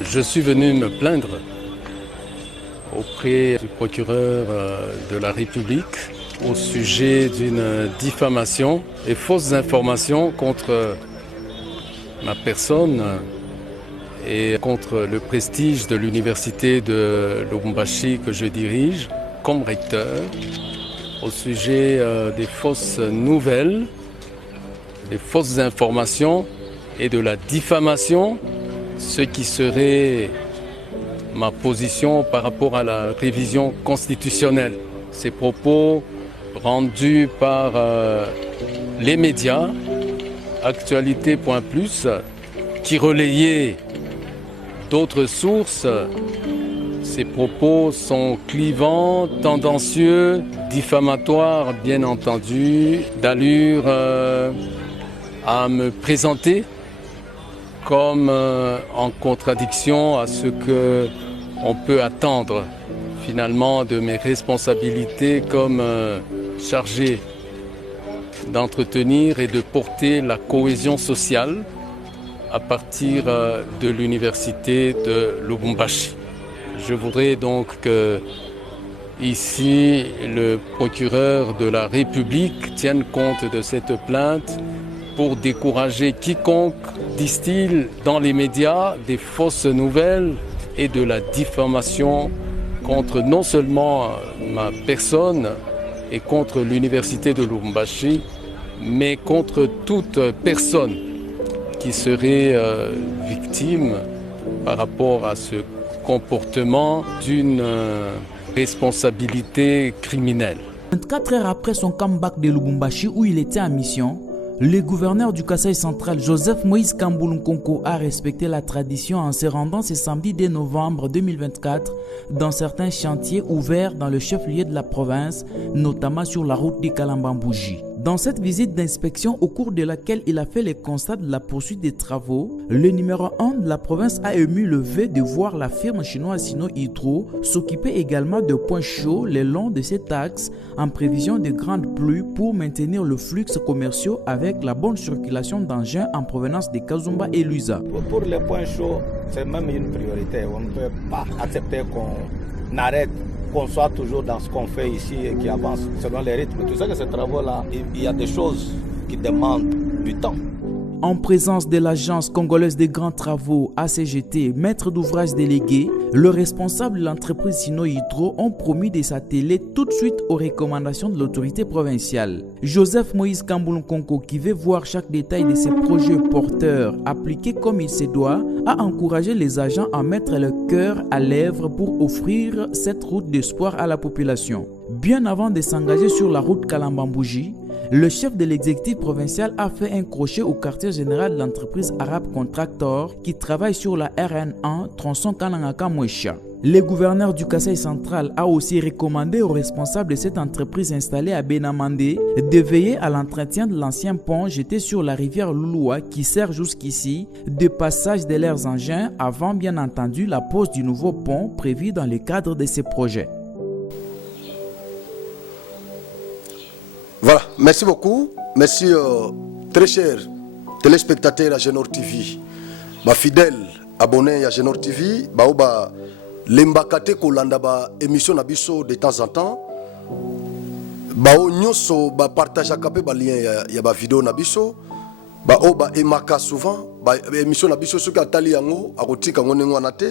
Je suis venu me plaindre auprès du procureur de la République au sujet d'une diffamation et fausses informations contre ma personne et contre le prestige de l'université de Lubumbashi que je dirige comme recteur, au sujet des fausses nouvelles, des fausses informations et de la diffamation, ce qui serait ma position par rapport à la révision constitutionnelle. Ces propos rendus par les médias, Actualité.plus, qui relayaient d'autres sources. Ces propos sont clivants, tendancieux, diffamatoires bien entendu, d'allure à me présenter comme en contradiction à ce qu'on peut attendre finalement de mes responsabilités comme chargé d'entretenir et de porter la cohésion sociale à partir de l'université de Lubumbashi. Je voudrais donc que ici le procureur de la République tienne compte de cette plainte pour décourager quiconque distille dans les médias des fausses nouvelles et de la diffamation contre non seulement ma personne et contre l'université de Lubumbashi, mais contre toute personne qui serait victime par rapport à ce comportement d'une responsabilité criminelle. 24 heures après son comeback de Lubumbashi où il était en mission, le gouverneur du Kasaï central, Joseph Moïse Kambouloum Konko, a respecté la tradition en se rendant ce samedi 2 novembre 2024 dans certains chantiers ouverts dans le chef-lieu de la province, notamment sur la route du Kalambambouji. Dans cette visite d'inspection au cours de laquelle il a fait le constat de la poursuite des travaux, le numéro 1 de la province a émis le vœu de voir la firme chinoise Sino Hydro s'occuper également de points chauds le long de cet axe en prévision de grandes pluies pour maintenir le flux commerciaux avec la bonne circulation d'engins en provenance de Kazumba et Luisa. Pour les points chauds, c'est même une priorité. On ne peut pas accepter qu'on arrête, qu'on soit toujours dans ce qu'on fait ici et qui avance selon les rythmes. Tu sais que ces travaux-là, il y a des choses qui demandent du temps. En présence de l'agence congolaise des grands travaux ACGT, maître d'ouvrage délégué, le responsable de l'entreprise Sino Hydro ont promis de s'atteler tout de suite aux recommandations de l'autorité provinciale. Joseph Moïse Kambouloum Konko, qui veut voir chaque détail de ces projets porteurs appliqués comme il se doit, a encouragé les agents à mettre le cœur à l'œuvre pour offrir cette route d'espoir à la population. Bien avant de s'engager sur la route Kalambambouji, le chef de l'exécutif provincial a fait un crochet au quartier général de l'entreprise arabe Contractor qui travaille sur la RN1 tronçon Kanangaka-Mouécha. Le gouverneur du Kasaï central a aussi recommandé aux responsables de cette entreprise installée à Benamandé de veiller à l'entretien de l'ancien pont jeté sur la rivière Louloua qui sert jusqu'ici de passage de leurs engins avant bien entendu la pose du nouveau pont prévu dans le cadre de ces projets. Voilà, merci beaucoup. Merci très chers téléspectateurs à Genor TV. Ma fidèle abonné à Genor TV, baoba lembakate kolanda ba émission nabiso de temps en temps. Bao nyoso ba partage kapé ba lien ya ba vidéo nabiso. Ba oba emaka souvent ba émission nabiso soki atali yango akotika ngone ngwana te.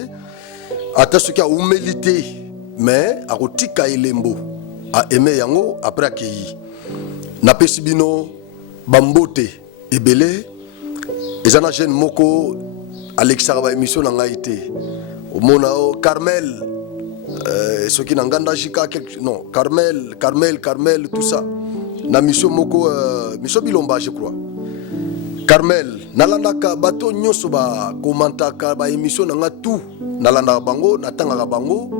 Ata soki a humilité mais akotika elembo a aimer yango après accueilli. Napesi bino bambote ebele ezana jeune moko Alexa ba émission na ngai te omona Carmel soki na nganda jika non Carmel tout ça na mission moko mission bilomba je crois Carmel nalandaka bato nyoso ba komantaka ba émission na nga tout nalanda bango natanga bango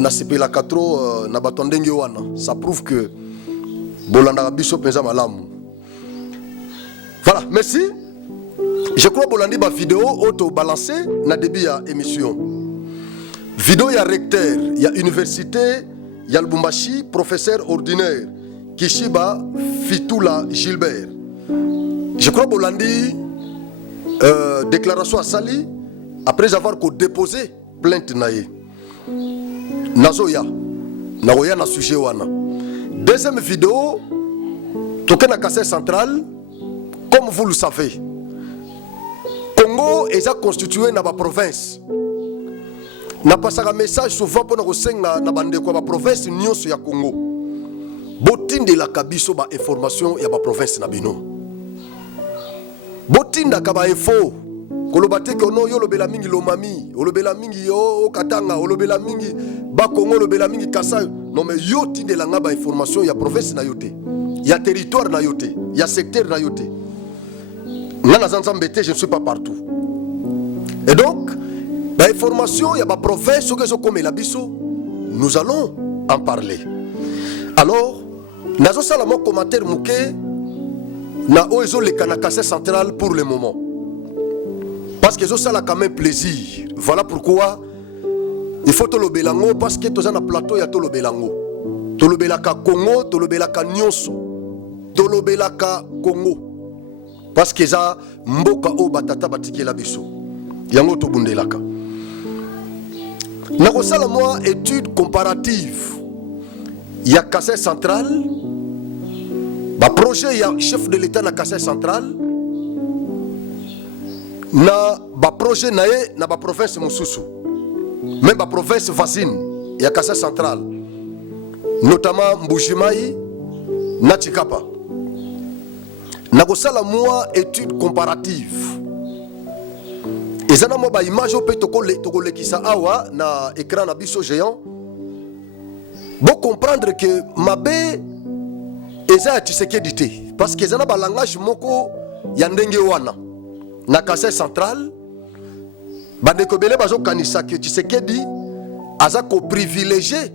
na sepela 4 na bato ndenge wana ça prouve que Bolanda biso penza malamu. Voilà, merci. Je crois Bolandi ba vidéo auto balancé na début ya émission. Vidéo ya recteur, ya université, ya Lubumbashi, professeur ordinaire Kishiba Fitula Gilbert. Je crois que Bolandi, déclaration à Sali, après avoir déposé plainte naïe. Nazoya, Naoya na sujet wana. Deuxième vidéo, toke na cassette centrale, comme vous le savez. Congo est constitué dans la province. Na passé un message souvent pour nous senga na bande ko ba province nyonso ya Congo. Botinde la kabiso ba information ya ba province na bino. Botinda ka ba info. Kolobate ko no yo lobela mingi lomami, olobela mingi yo Katanga, olobela mingi ba Congo, olobela mingi Kasai. Non mais yo tinde la ba information ya province na yote. Ya territoire na yote, ya secteur na yote. Nana zanzambete, je ne suis pas partout. Et donc, l'information, il y a ma province, nous allons en parler. Alors, nous avons un commentaire mouké, nous avons le canacasset central pour le moment. Parce que ça a quand même plaisir. Voilà pourquoi il faut le belango, parce que nous avons un plateau, il y a le belango. Tu le belaka Congo, tu le belaka Nyonso, tu le belaka Congo. Parce que ça, mboka o batata batiki la biso. Yango to bundelaka. Nakosala moi étude comparative. Il y a Kassai central. Ba projet il y a chef de l'État na Kassai central. Na ba projet nae na ba province Mosusu. Même ba province voisine, il y a Kassai central. Notamment Mbujimayi na Chikapa. Nakosala moi étude comparative. Et ça n'a pas image au pétocole qui awa na écran na biso géant. Bon comprendre que mabe eza Tshisekedi parce que ça n'a pas langage moko ya ndenge wana na Kassai central. Bandeko belé bazo kanisa que Tshisekedi aza ko privilégié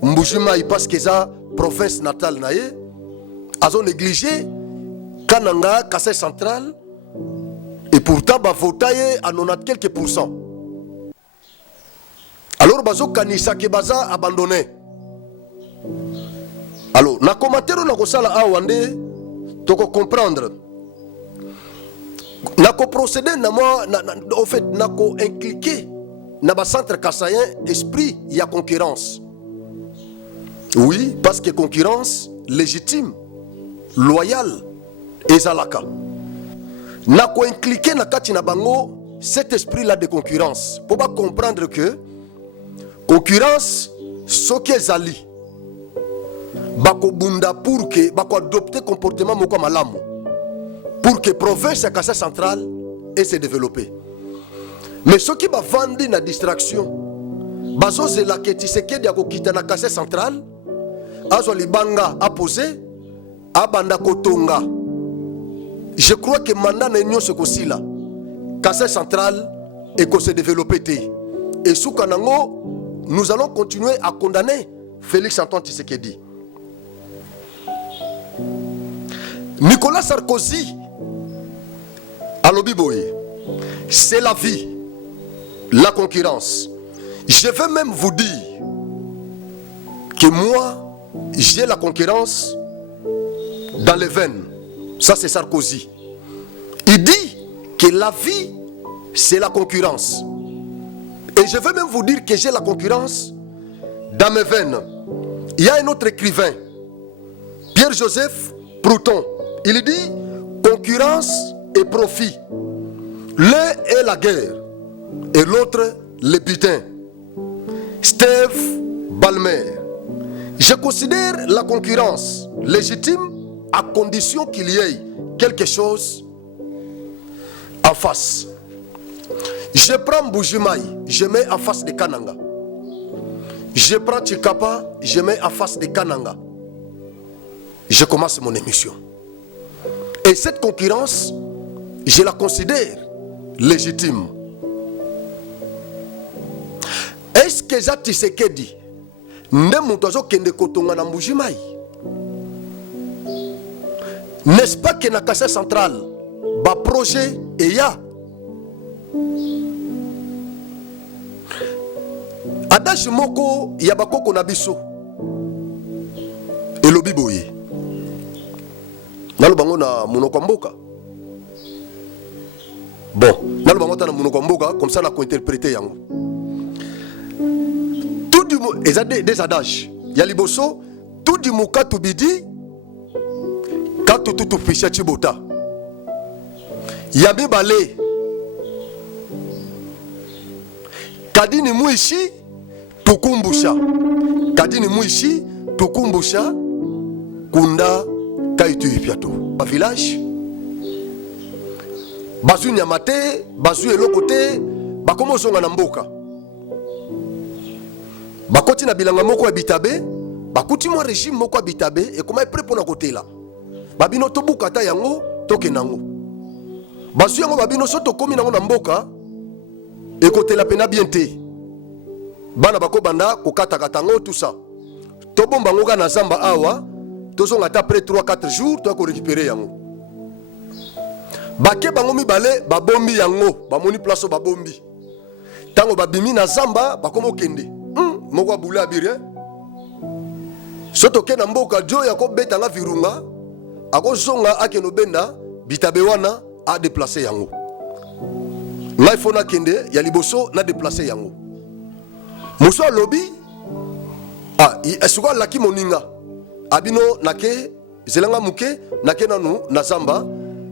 Mbujimayi parce que ça province natale na ye azo négligé Kananga, Kassai central, et pourtant, bah, votaye à 90 quelques pourcents. Alors, bazo kanisa ke baza abandonné. Alors, na commentaire na kosala awande, toko comprendre. Na ko procéder na moi, en fait, na ko impliquer na ba centre kassayen esprit il y a concurrence. Oui, parce que concurrence légitime, loyale. Ezalaka. Na ko impliquer na kati na bango cet esprit là de concurrence. Pour pas comprendre que concurrence soki ezali bako bunda pour que bako adopter comportement moko malamu pour que province ya Kassai central et se développer. Mais soki ba vandi na distraction bazo zela ke Tshisekedi ya kokita na Kassai central azo libanga a poser abanda kotonga. Je crois que mandat n'est ce que là. Kassai central et qu'on se développe. Et sous Kanango, nous allons continuer à condamner Félix Antoine Tshisekedi. Nicolas Sarkozy, à l'Obiboye, c'est la vie, la concurrence. Je vais même vous dire que moi, j'ai la concurrence dans les veines. Ça, c'est Sarkozy. Il dit que la vie, c'est la concurrence. Et je veux même vous dire que j'ai la concurrence dans mes veines. Il y a un autre écrivain, Pierre-Joseph Prouton. Il dit concurrence et profit. L'un est la guerre et l'autre le butin. Steve Ballmer. Je considère la concurrence légitime à condition qu'il y ait quelque chose en face. Je prends Mbujimayi, je mets en face de Kananga. Je prends Chikapa, je mets en face de Kananga. Je commence mon émission. Et cette concurrence, je la considère légitime. Est-ce que ça Tshisekedi nde mutu azokende kotonga na Mbujimayi? N'est-ce pas que na Kassai central ba projet et ya adage moko ya bakoko na biso elobi boye nalo bango na monoko mboka Bon, là, comme ça, on a interprété. Tout du monde, et des adages. Il y a les bossos, tout du monde, quand tu bidi, quand tu fiches, tu bota. Il y a des balais. Kadini muishi, tukumbusha. Kadini muishi, tukumbusha, kunda, kaitu ipiato. Ba village, bazu nyamate, bazu elokote, bakomo zonga na mboka. Bakoti na bilanga moko ya bitabe, bakuti mo régime moko ya bitabe, et comment prêt pour na côté là. Babino tobuka ta yango, toke nango. Bazu yango babino soto komi nango na mboka, et côté la pena bien te. Bana bako banda kokata katango tout ça. Tobomba ngoka na zamba awa, tozonga ta après 3-4 jours, to ko récupérer yango. Bake bango mibale babombi yango, bamoni place babombi. Tango babimi na zamba bakomo kende. Moko bula biré. Soto ke na mboka jo ya ko betanga virunga, ako zonga akeno benda bitabe wana a déplacer yango. Ngai fona kende ya liboso na déplacer yango. Muso lobby esuka laki moninga abino nake zelanga muke nake nanu na zamba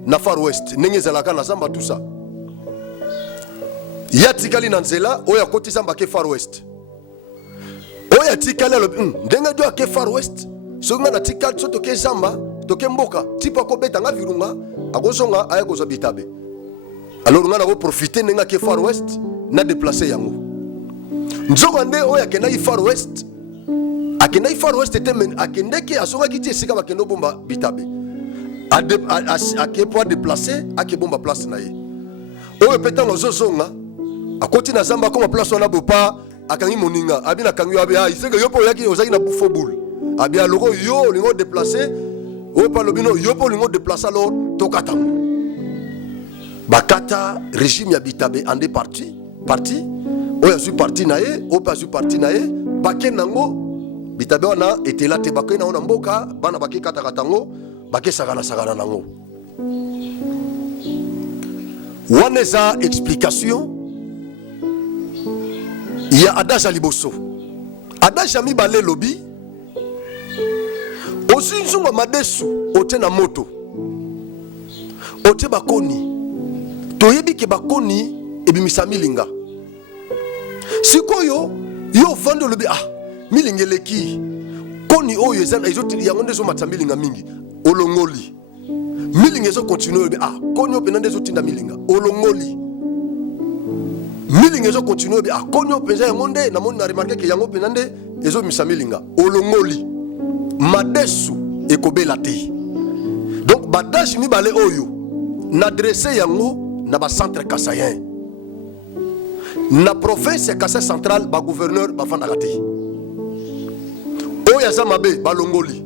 na Far West nenge zalaka na zamba tout ça. Ya tikali na nzela oya koti zamba ke Far West. Oya tikali lobby ndenge do ke Far West songa na tikali soto ke zamba toke mboka tipo ko betanga virunga akozonga aya kozo bitabe. Alors on a profité nenga ke Far West na déplacer yango. Nzoko nde oya kena Far West. Akena Far West était men akende ke asonga kiti sika bakendo bomba bitabe. A ke pour déplacer a ke bomba place na ye. Oyo peta ngozo zonga akoti na zamba comme place wana bopa akangi moninga abina kangi abi isenge yopo yaki ozaki na bufo boule. Abi aloko yo lingo déplacer o pa lobino yo po lingo déplacer alors tokata. Bakata régime ya bitabe en deux parties oya su parti na ye o pa su parti na ye bake nango bitabe wana était là te bake na ona mboka bana bake kata katango bake sagana nango wana za explication il y a adage à liboso adage ami balé lobby aussi nzunga madesu ote na moto ote bakoni toyebi ke bakoni ebimisa milinga sikoyo yo vando lobi milingeleki koni oyo ezana ezoti yango ndezo matamilinga mingi olongoli milinga ezo continue lobi koni opena ndezo tinda milinga olongoli milinga ezo continue lobi koni opeza yango nde na moni na remarquer ke yango pena nde ezo misa milinga olongoli madesu ekobela te. Donc badage mibale oyo na dresser yango na ba centre kassayen na province Kassai central ba gouverneur ba fandakati oya zamabe balongoli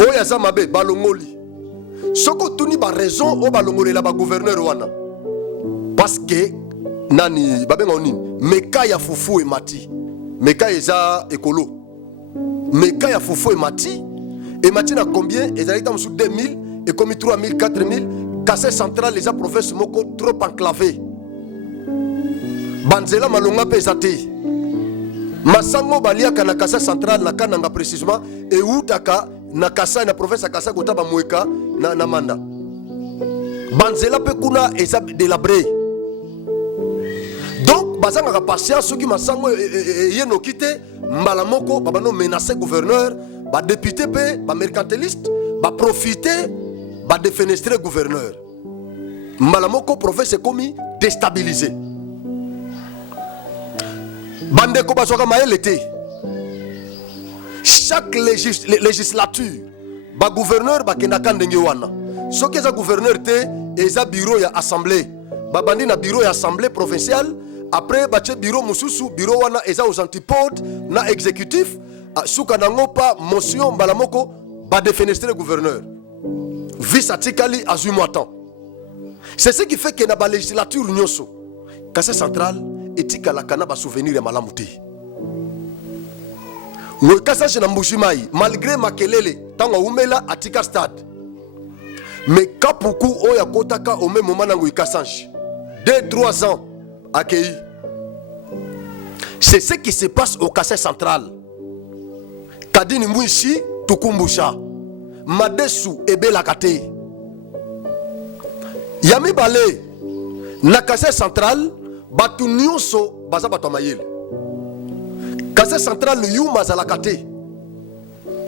oya zamabe balongoli soko tuni ba raison o balongoli la ba gouverneur wana parce que nani babenga onini meka ya fufu e mati meka eza ekolo meka ya fufu e mati na combien ezali tam sous 2000 et comme 3000 4000 Kassai central les province moko trop enclavé banzela malonga pesa te masango baliaka na Kassai central na kananga précisément et utaka na Kassai na province ya Kassai kota ba mweka na manda banzela pe kuna eza délabré donc bazanga ka patience soki masango yeno kite mbala moko babano menacer gouverneur ba député pe ba mercantiliste ba profiter ba défenestrer gouverneur mbala moko province komi déstabilisé bande ko basoka maele te chaque législature ba gouverneur ba kendaka ndenge wana soki eza gouverneur te eza bureau ya assemblée ba bandi na bureau ya assemblée provinciale après ba tche bureau mususu bureau wana eza aux antipodes na exécutif suka nango pa motion mbala moko ba défenestrer gouverneur vice atikali azui temps. C'est ce qui fait que na ba législature nyonso Kassai central etika la kana ba souvenir ya malamu te. Ngo Kassai na Mbushimai malgré makelele tango umela atika stade. Mais kapuku oya kotaka au même moment nango Kassai 2-3 ans accueillis. C'est ce qui se passe au Kasai central. Kadini Mwishi, Tukumbusha, Madesu, Ebelakate. Yami Bale, na Kasai central, Batu Nyonso, Baza Batomayele. Kasai central, Yu Mazalakate.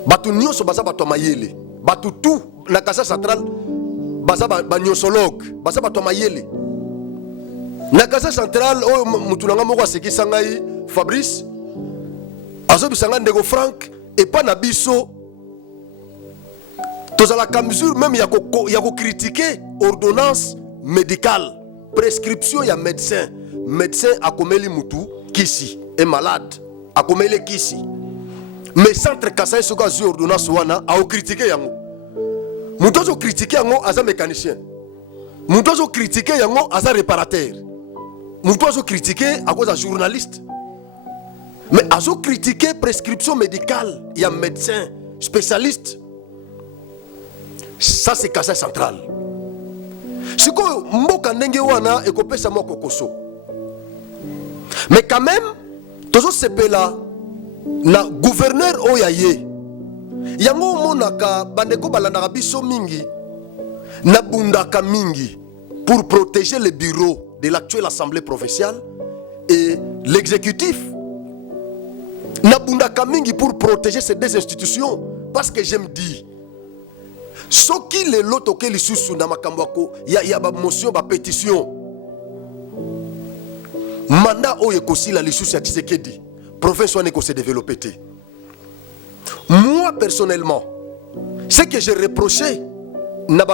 Batu Nyonso, Baza Batomayele. Batu tout, na Kasai central, Baza Banyosologue, Baza Batomayele. Na Kasai central, oh, Moutoulanga Moko Seki Sangai, Fabrice, Azobi Sangan Ndego Frank, et pas na biso. Tous à la mesure même, il y a critiquer ordonnance médicale, prescription, il y a médecin. Médecin a commis Moutou, Kisi, est malade, a commis les Kisi. Mais centre Kasai Soga Zu ordonnance Wana a critiqué Yango. Moutou a critiqué Yango as un mécanicien. Moutou a critiqué Yango as un réparateur. Moutou a critiqué à cause d'un journaliste. Mais à critiquer prescription médicale, il y a médecin, spécialiste. Ça c'est Kasai central. Si ko mboka ndenge wana ekopesa moko koso. Mais quand même, toujours sepela na gouverneur oyaye. Yango monaka bandeko balandaka biso mingi na bundaka mingi pour protéger le bureau de l'actuelle assemblée provinciale et l'exécutif. Nabundaka mingi pour protéger ces deux institutions parce que j'aime dire ce qui les loto que les sous na makambako ya ba motion ba pétition mandat oye kosi la lissus ya Tshisekedi province wane ko se développer. Moi personnellement ce que j'ai reproché na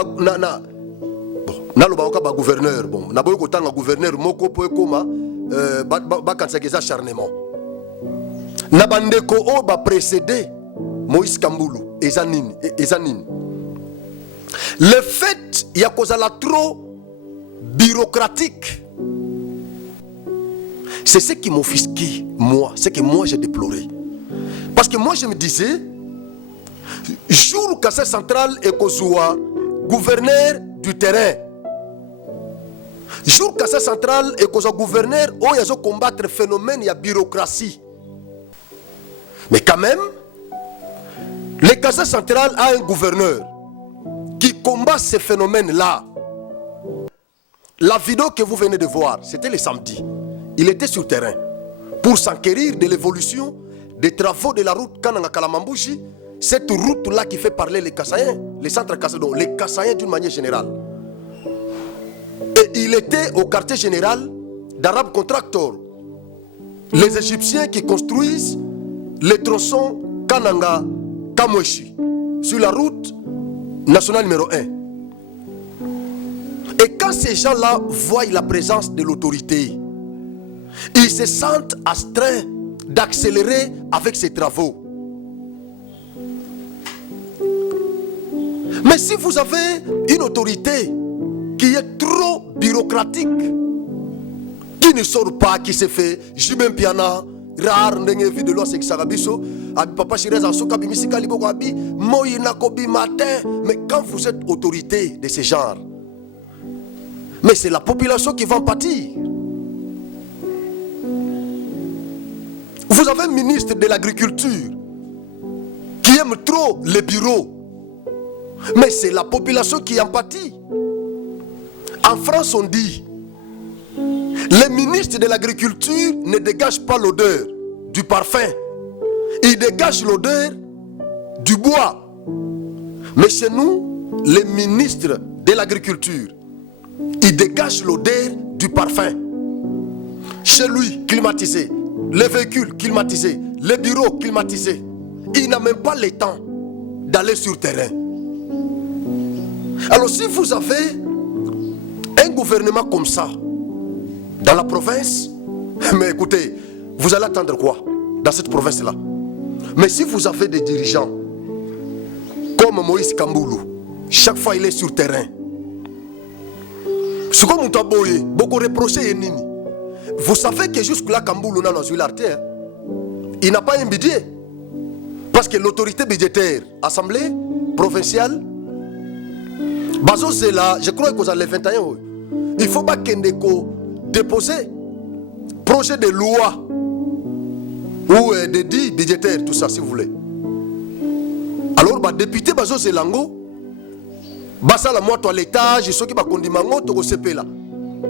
loba ba gouverneur bon na boyo kotanga gouverneur moko po ekoma ba kansakeza acharnement na bandeko o ba précédé Moïse Kambulu ezanini. Le fait il y a kozala trop bureaucratique, c'est ce qui m'offusque moi, c'est que moi j'ai déploré. Parce que moi je me disais jour Kasai central et kozua gouverneur du terrain. Jour Kasai central et kozua gouverneur o yazo combattre phénomène ya bureaucratie. Mais quand même, le Kasai central a un gouverneur qui combat ces phénomènes-là. La vidéo que vous venez de voir, c'était le samedi. Il était sur terrain pour s'enquérir de l'évolution des travaux de la route Kananga-Kalamambouchi, cette route-là qui fait parler les Kassaïens, les centres Kassaïens, les Kassaïens d'une manière générale. Et il était au quartier général d'Arab Contractor, les Égyptiens qui construisent les tronçons Kananga-Kamweshi sur la route nationale numéro 1. Et quand ces gens-là voient la présence de l'autorité, ils se sentent astreints d'accélérer avec ces travaux. Mais si vous avez une autorité qui est trop bureaucratique, qui ne sort pas, qui se fait Jimem Piana, rare ndenge vie de loi c'est Sarabiso, papa Chirez en soka bimisi kalibo kwabi, moyina kobi matin. Mais quand vous êtes autorité de ce genre, mais c'est la population qui va en pâtir. Vous avez un ministre de l'agriculture qui aime trop les bureaux, mais c'est la population qui en pâtit. En France on dit les ministres de l'agriculture ne dégagent pas l'odeur du parfum, ils dégagent l'odeur du bois. Mais chez nous, les ministres de l'agriculture, ils dégagent l'odeur du parfum. Chez lui, climatisé, les véhicules climatisés, les bureaux climatisés. Il n'a même pas le temps d'aller sur terrain. Alors si vous avez un gouvernement comme ça dans la province, mais écoutez, vous allez attendre quoi dans cette province-là? Mais si vous avez des dirigeants comme Moïse Kambulu, chaque fois il est sur terrain, ce qu'on m'a beaucoup reproché. Vous savez que jusque-là, Kambulu n'a pas eu l'artère. Il n'a pas un budget. Parce que l'autorité budgétaire, assemblée provinciale, Bazo c'est là, je crois que vous avez 21 ans. Il ne faut pas qu'il y ait déposer projet de loi ou de dit budgétaire, tout ça si vous voulez. Alors bah député bazo zelango basa la moto à l'étage ceux qui ba kondimango to là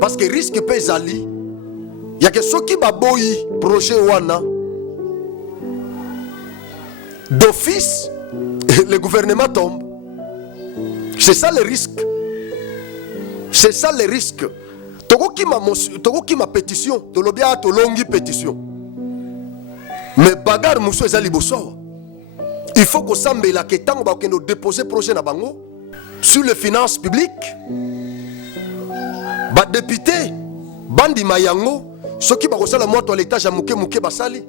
parce que risque pe zali ya que ceux qui ba boyi projet wana d'office le gouvernement tombe. C'est ça le risque. C'est ça le risque. Togo qui ma pétition, to lobia to longi pétition. Mais bagarre muso ezali boso. Il faut que sambe la ketango ba kendo déposer projet na bango sur les finances publiques. Ba député bandi mayango ceux qui ba kosala moto à l'étage à muke basali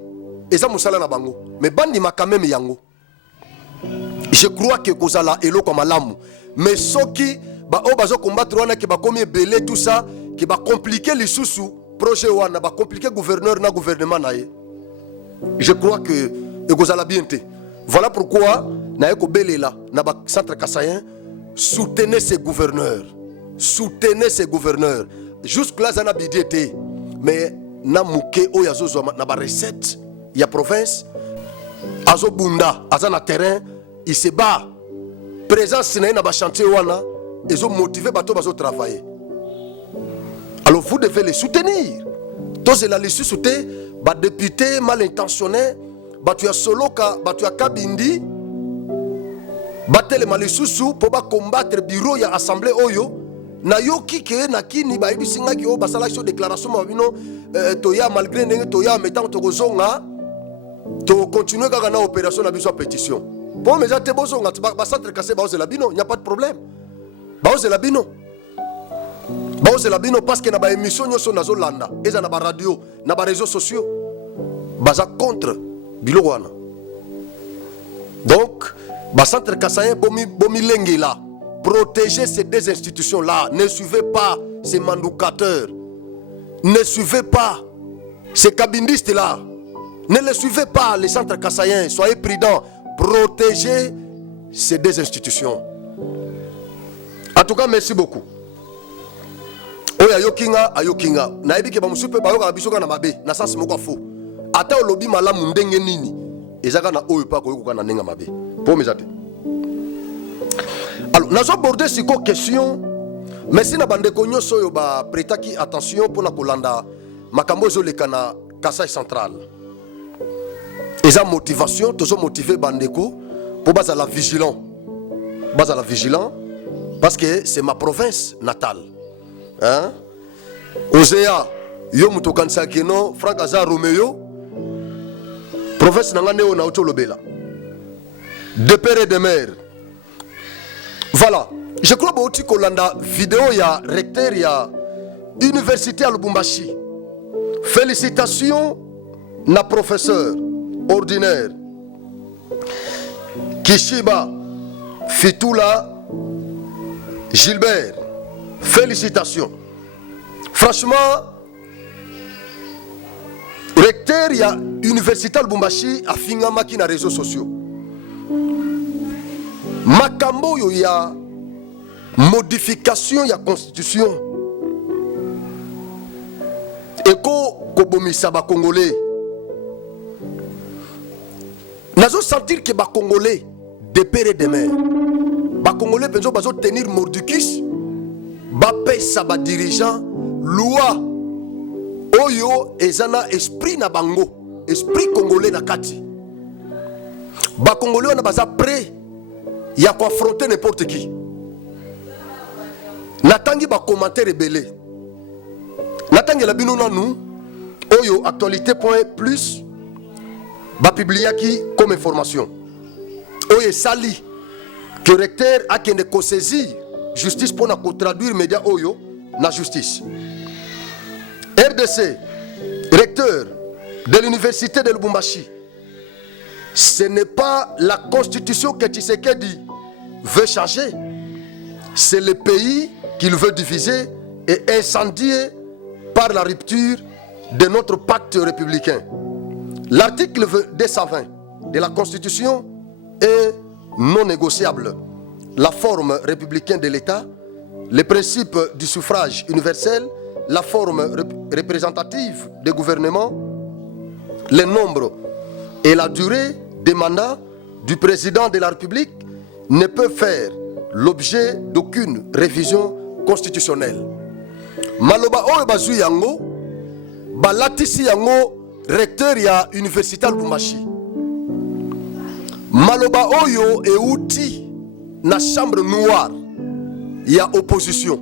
eza musala na bango. Mais bandi ma quand même yango. Je crois que kozala eloko malamu. Mais ceux qui ba obazo combattre wana ki ba komi belé tout ça qui va compliquer les sous projet wana va compliquer gouverneur na gouvernement na ye. Je crois que kozala bien té. Voilà pourquoi na eko belela na ba centre kassayen soutenez ces gouverneurs. Soutenez ces gouverneurs. Jusque là ça n'a bidété. Mais na muke o yazo na ba recette ya province azo bunda azana terrain il se bat. Présence na ba chantier wana ils ont motivé bateau bazo travailler. Alors vous devez les soutenir. Tous les les soutenir, ba député mal intentionné, ba tu as solo ka, ba tu as kabindi, ba tele malisusu pour ba combattre bureau ya assemblée oyo. Na yo kike na kini ba ibisinga ki o basala so déclaration ma bino toya malgré ndenge toya mettant to kozonga to continuer kaka na opération na biso pétition. Pour mes até bozonga ba centre cassé ba ozela bino, il n'y a pas de problème. Ba ozela bino. Ba ozela bino parce que na ba émission nyoso na zolanda, eza na ba radio, na ba réseaux sociaux. Baza contre bilo wana. Donc, ba centre kassayen bomi lengi là. Protégez ces deux institutions-là. Ne suivez pas ces mandoucateurs. Ne suivez pas ces cabindistes-là. Ne les suivez pas, les centres kassaïens. Soyez prudents. Protégez ces deux institutions. En tout cas, merci beaucoup. Oya yokinga ayokinga. Na ebi ke ba musupe ba yoka bisoka na mabe. Na sens moko fo. Ata olobi malamu ndenge nini. Ezaka na oyo pa ko yoka na nenga mabe. Po mezate. Alors, nous avons abordé ces questions, mais si nous avons prêté attention pour la Kolanda, Makambo Zolekana, Kassai Central. Et sa motivation, tous sont motivés Bandeko pour baser la vigilant. Baser la vigilant, parce que c'est ma province natale. Hein? Osea, Yomuto Kansakeno, Franck Azar Romeo, province Nanganeo Naoto Lobela. De père et de mère. Voilà, je crois que Kolanda vidéo il y a recteur il y a université à Lubumbashi. Félicitations na professeur ordinaire Kishiba Fitula Gilbert. Félicitations. Franchement, recteur il y a université à Lubumbashi a Fingamaki na réseaux sociaux. Makambo yo ya modification ya constitution eko kobomisa ba congolais. Nazo sentir que ba congolais de père et de mère. Ba congolais penzo bazo tenir mordicus ba pesa ba dirigeant loi oyo ezana esprit na bango, esprit congolais na kati. Ba congolais na baza prêt. Il y a quoi affronter n'importe qui. Natangi ba commentaire rebelle. Natangi la bino na nous. Oyo actualité.plus ba publier qui comme information. Oyo sali que recteur a kende ko saisir justice pour na ko traduire média oyo na justice. RDC recteur de l'université de Lubumbashi. Ce n'est pas la constitution que Tshisekedi veut changer. C'est le pays qu'il veut diviser et incendier par la rupture de notre pacte républicain. L'article 220 de la constitution est non négociable. La forme républicaine de l'État, les principes du suffrage universel, la forme représentative des gouvernements, le nombre et la durée des mandats du président de la République ne peuvent faire l'objet d'aucune révision constitutionnelle. Maloba oyo bazui yango, balatisi yango recteur ya université Lubumbashi. Maloba oyo euti na chambre noire ya opposition.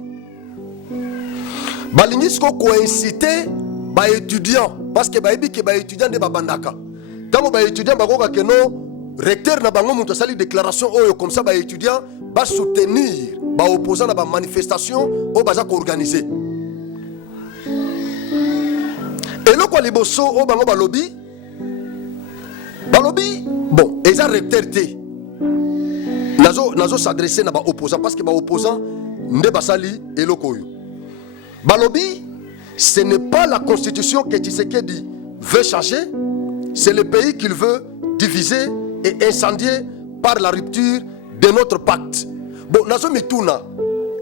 Balingisko coïncité ba étudiant parce que ba ebi ke ba étudiant de babandaka. Tango ba étudiant bakoka keno recteur na bango muto sali déclaration oyo comme ça ba étudiant ba soutenir ba opposant na ba manifestation o baza ko organiser. Et le quoi liboso o bango balobi bon, et ça recteur té. Nazo s'adresser na ba opposant parce que ba opposant nde basali et le koyo. Balobi, ce n'est pas la constitution que Tshisekedi veut changer, c'est le pays qu'il veut diviser et incendier par la rupture de notre pacte. Bon, nazo mituna,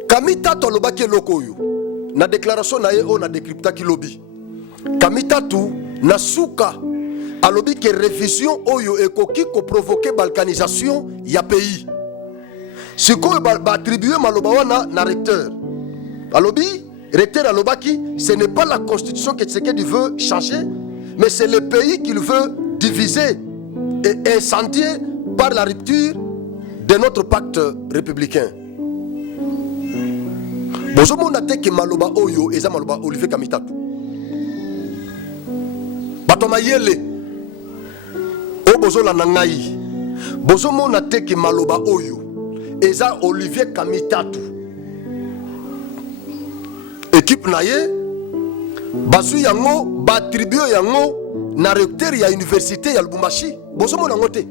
kamita tolobaki lokoyo, na déclaration na ye na décrypta ki lobby. Kamita tu na suka alobi que révision oyo ekoki ko provoquer balkanisation ya pays. Sikoyo ba attribuer maloba wana na recteur. Alobi recteur Alobaki, ce n'est pas la constitution que Tshisekedi veut changer, mais c'est le pays qu'il veut diviser et incendier par la rupture de notre pacte républicain. Bonjour mon attaque maloba oyo eza maloba Olivier Kamitatu. Batoma yele. O bozo la nangai. Bonjour mon attaque maloba oyo eza Olivier Kamitatu. Équipe naye basu yango ba attribuer yango na recteur ya université ya Lubumbashi. Bozo mo nango te.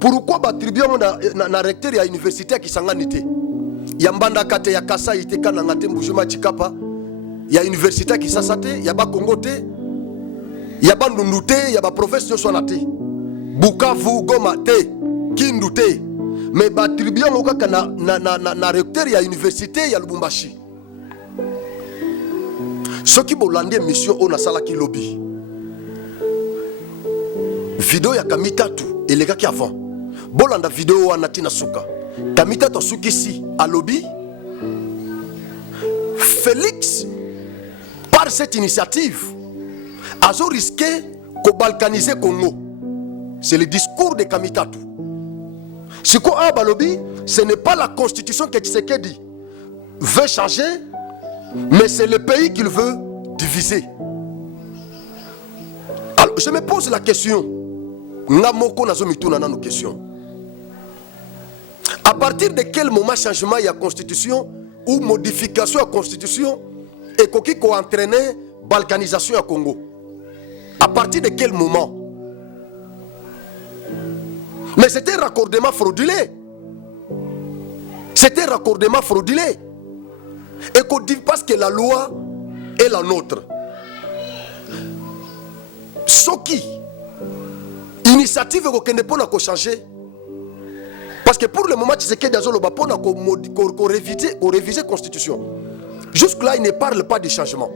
Pourquoi ba attribuer na recteur ya université ya Kisangani te? Ya mbanda kate ya Kasai te kana ngate Mbujuma Chikapa. Ya université ya Kisasa te, ya ba Kongo te. Ya ba Ndundu te, ya ba province Swana te. Bukavu, Goma te, Kindu te. Mais ba attribuer yango kaka na recteur ya université ya Lubumbashi. Ce qui bolande mission on a sala ki lobby. Vidéo ya Kamitatu et les gars qui avant. Bolanda vidéo wana tina suka. Kamitatu suki si à lobby. Félix par cette initiative a risqué de balkaniser Congo. C'est le discours de Kamitatu. Ce qu'on a à lobby, ce n'est pas la constitution que Tshisekedi veut changer. Mais c'est le pays qu'il veut diviser. Alors, je me pose la question. À partir de quel moment changement il y a constitution ou modification à la constitution et qui a entraîné balkanisation à Congo? À partir de quel moment? Mais c'était un raccordement fraudulé. C'était un raccordement fraudulé. Et qu'on dit parce que la loi est la nôtre. Ce qui initiative qu'on ne peut pas changer. Parce que pour le moment, tu sais que dans le Bapon qu'on révise la constitution. Jusque-là, il ne parle pas de changement.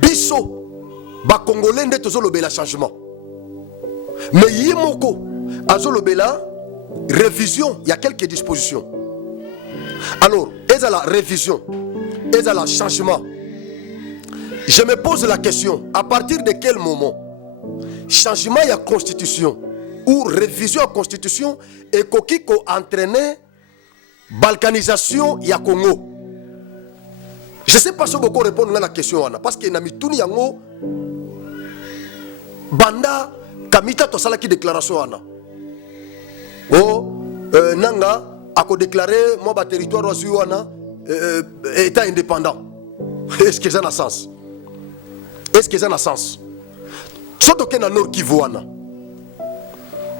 Bisso, ba Congolais n'est pas le changement. Mais Yimoko, Azolobela, révision, il y a quelques dispositions. Alors, est-ce la révision? Et à la changement. Je me pose la question, à partir de quel moment changement à la constitution ou révision à la constitution et qui a entraîné balkanisation à Congo? Je ne sais pas si vous pouvez répondre à la question parce que na mituni yango banda Kamita to salaki déclaration ana. Nanga a déclaré mon territoire wana État indépendant. Est-ce que ça a sens? Est-ce que ça a sens? Surtout que dans le Nord Kivu,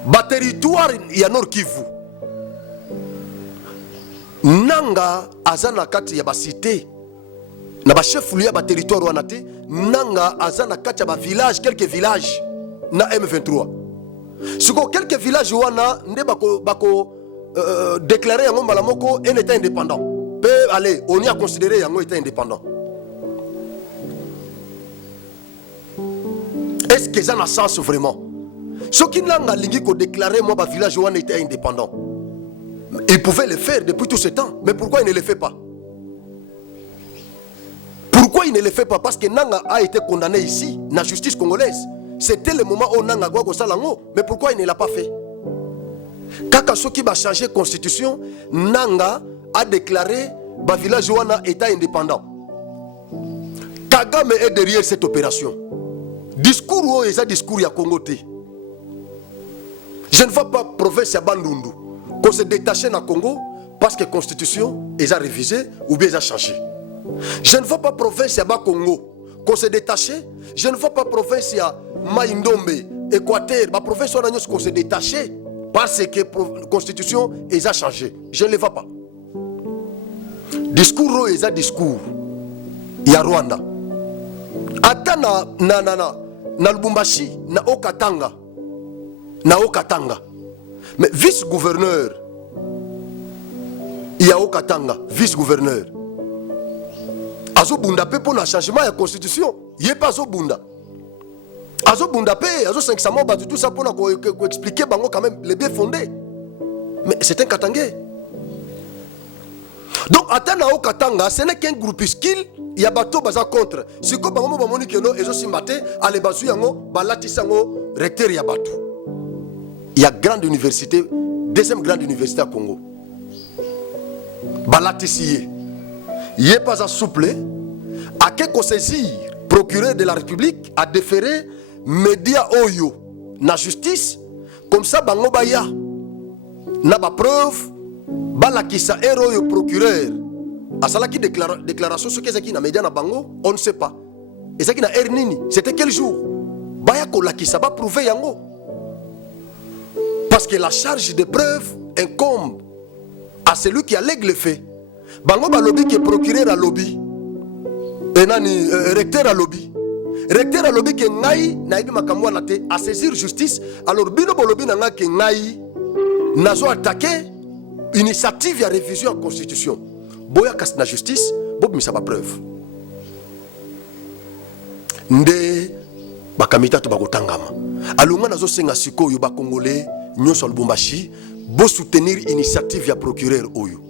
le territoire ya Nord Kivu, nanga azana kati ya ba cité, na ba chef lieu ba territoire wana te, nanga azana kati ya ba village, quelques villages na M23. Siko quelques villages wana nde bako déclarer yango mbala moko un État indépendant. Allez, on y a considéré yango État indépendant. Est-ce que ça a un sens vraiment? Ce qui n'a pas déclaré moi le village où était indépendant. Il pouvait le faire depuis tout ce temps. Mais pourquoi il ne le fait pas? Pourquoi il ne le fait pas? Parce que Nanga a été condamné ici, dans la justice congolaise. C'était le moment où Nanga Gwago Salango. Mais pourquoi il ne l'a pas fait? Quand ce qui va changer la constitution, Nanga a déclaré que le village était indépendant. Kagame est derrière cette opération. Discours où il y a discours à Congo. Je ne vois pas province à Bandundu qu'on se détache dans Congo parce que la constitution est révisée ou bien a changé. Je ne vois pas province à Congo qu'on se détache. Je ne vois pas province à Maïndombe, Équateur, ma province qu'on se détache parce que la constitution est changé. Je ne le vois pas. Discours est un discours. Il y a Rwanda. Ata na Lubumbashi, na Okatanga. Mais vice-gouverneur, il y a Okatanga, vice-gouverneur. Azo bunda pe pour le changement de la constitution. Il n'y a pas Azo bunda. Azo bunda pe, Azo 500 mois, tout ça pour expliquer quand même les biens fondés. Mais c'est un Katangais. Donc, Atana Okatanga, ce n'est qu'un groupuscule. Il y a bateau baza contre. Si ko bango bamoni keno ezo simbate ale bazu yango balatisango recteur ya bateau. Il y a grande université, deuxième grande université à Congo. Balatisiye. Il n'est pas à souple. À quelque saisir, procureur de la République a déféré média oyo na justice comme ça bango baya na ba preuve balakisa ero yo procureur. Asalaki déclaration ce que c'est qui na média na bango, on ne sait pas. Et c'est qui na ernini, c'était quel jour? Baya kolakisa ba prouver yango. Parce que la charge de preuve incombe à celui qui allègue le fait. Bango ba lobby qui est procureur à lobby. Et nani recteur à lobby. Recteur à lobby qui ngai na ibi makamwa na te à saisir justice. Alors bino bo lobby na nga ki ngai nazo attaquer initiative ya révision en constitution. Boya kas na justice, bob misa ba preuve. Nde bakamita to bakotangama. Alunga nazo senga sikoyo ba congolais nyonso Lubumbashi bo soutenir initiative ya procureur oyo.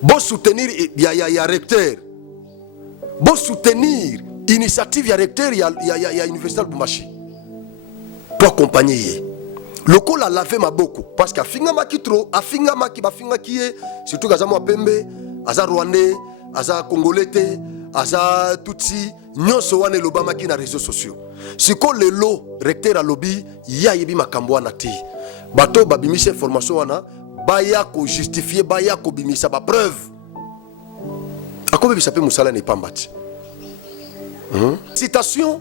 Bo soutenir ya recteur. Bo soutenir initiative ya recteur ya université Lubumbashi. Pour accompagner. Le col a lavé ma beaucoup parce qu'à fingama ki trop, à fingama ki ba finga ki surtout gazamo pembe, aza rwandais, aza congolais, aza tutsi, nyonso wane lobama ki na réseaux sociaux. Siko lelo recteur à lobby ya yebi makambo wana ti. Bato babimise information wana baya ko justifier baya ko bimisa ba preuve. Akobe bisape musala ne pambati. Citation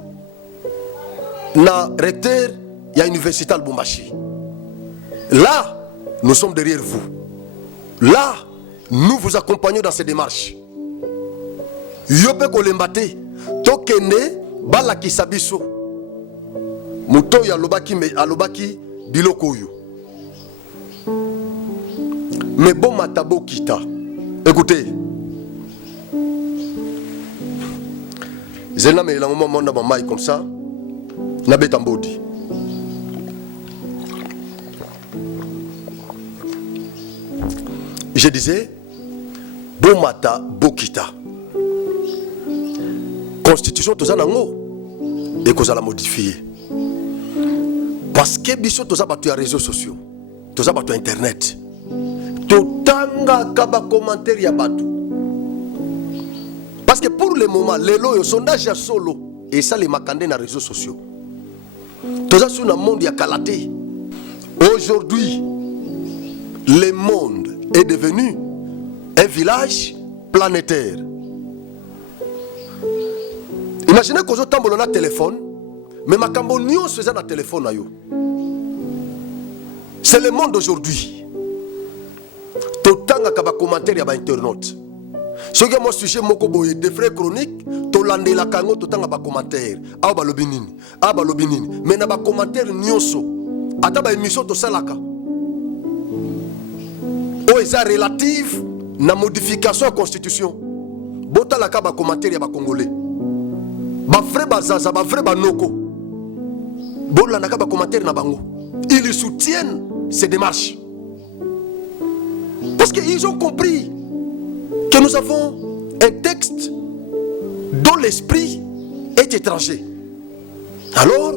na recteur il y a une université à Lubumbashi. Là, nous sommes derrière vous. Là, nous vous accompagnons dans ces démarches. Yope kolembate, tokende bala kisabiso. Muto ya alobaki biloko yo. Mais bon matabo kita. Écoutez. Zena me lango monde ba mai comme ça. Na betambodi. Je disais, Bomata Bokita. Constitution, tout ça, et qu'on a la modifier. Parce que biso tout ça, tu as réseaux sociaux, tout ça, tu as internet. Tout tanga kaba commentaire ya batu. Parce que pour le moment, les lois, sondage ya solo, et ça les makandé dans les réseaux sociaux. Tout ça, sur le monde, il y a calaté. Aujourd'hui, le monde est devenu un village planétaire. Imaginez qu'on a tambour na téléphone, mais ma cambo nyo se faisait na téléphone na yo. C'est le monde d'aujourd'hui. Totanga kaba commentaire ya ba internaute. Ce que moi sujet moko boye des frais chroniques, to lande la kango totanga ba commentaire. A ba lobinini, a ba lobinini. Mais na ba commentaire nyonso. Ata ba émission to salaka. Est relative na modification de la constitution. Bota la kaba commentaire ya ba congolais. Ba frère bazaza, ba frère banoko. bolandaka ba commentaire na bango. Ils soutiennent ces démarches. Parce qu'ils ont compris que nous avons un texte dont l'esprit est étranger. Alors,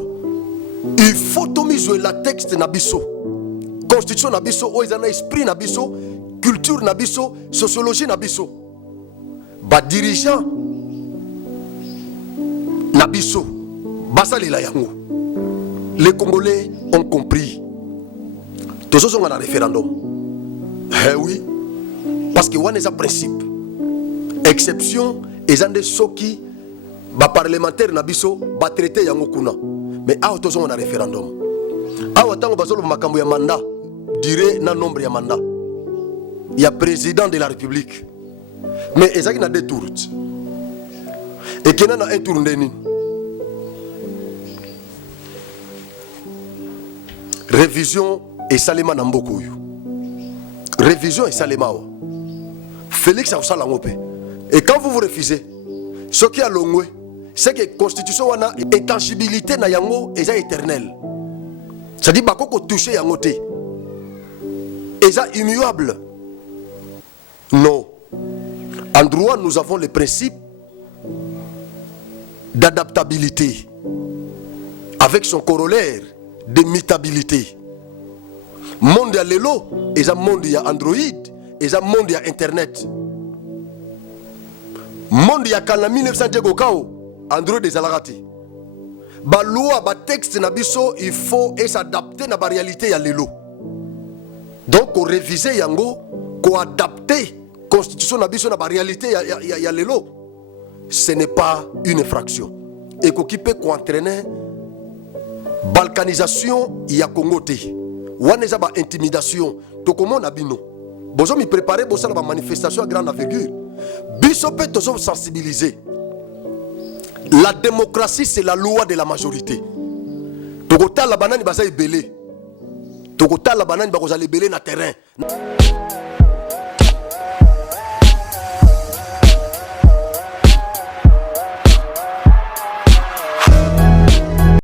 il faut jouer la texte nabiso, constitution nabiso, esprit nabiso, culture nabiso, sociologie nabiso. Ba dirigeant nabiso, basali la yango. Les Congolais ont compris. Tous ceux qui ont un référendum. Eh oui, parce que on est un principe. Exception, ils ont des soki, ba parlementaire nabiso, ba traité yango kuna. Mais à tous on a un référendum. À autant bazolo makambo ya mandat, dire na nombre ya mandat. Il y a président de la République. Mais ils ont des tours. Et qui n'a un tour ndeni. Révision et Salema Nambokou. Révision et Salema. Félix a usala ngope. Et quand vous refusez, ce qui a longwe, c'est que la constitution a une intangibilité na yango est éternelle. C'est-à-dire bako ko toucher yango te. Est immuable. Non. En droit, nous avons le principe d'adaptabilité avec son corollaire de mutabilité. Monde ya lelo, et un monde ya Android, et un monde ya Internet. Monde ya kala 1900 Gokao, Android des Alarati. Ba loi, ba texte nabiso, il faut s'adapter na ba réalité ya lelo. Donc, on réviser yango, qu'on adapter constitution nabiso na ba réalité ya lelo. Ce n'est pas une infraction. Et qu'on peut entraîner balkanisation ya Congo te. Waneza ba intimidation. To comment na bino. Bozo mi préparer pour ça la manifestation à grande envergure. Biso peut toujours sensibiliser. La démocratie c'est la loi de la majorité. Tokota la banane basa ibelé. Tokota la banane ba kozali belé na terrain.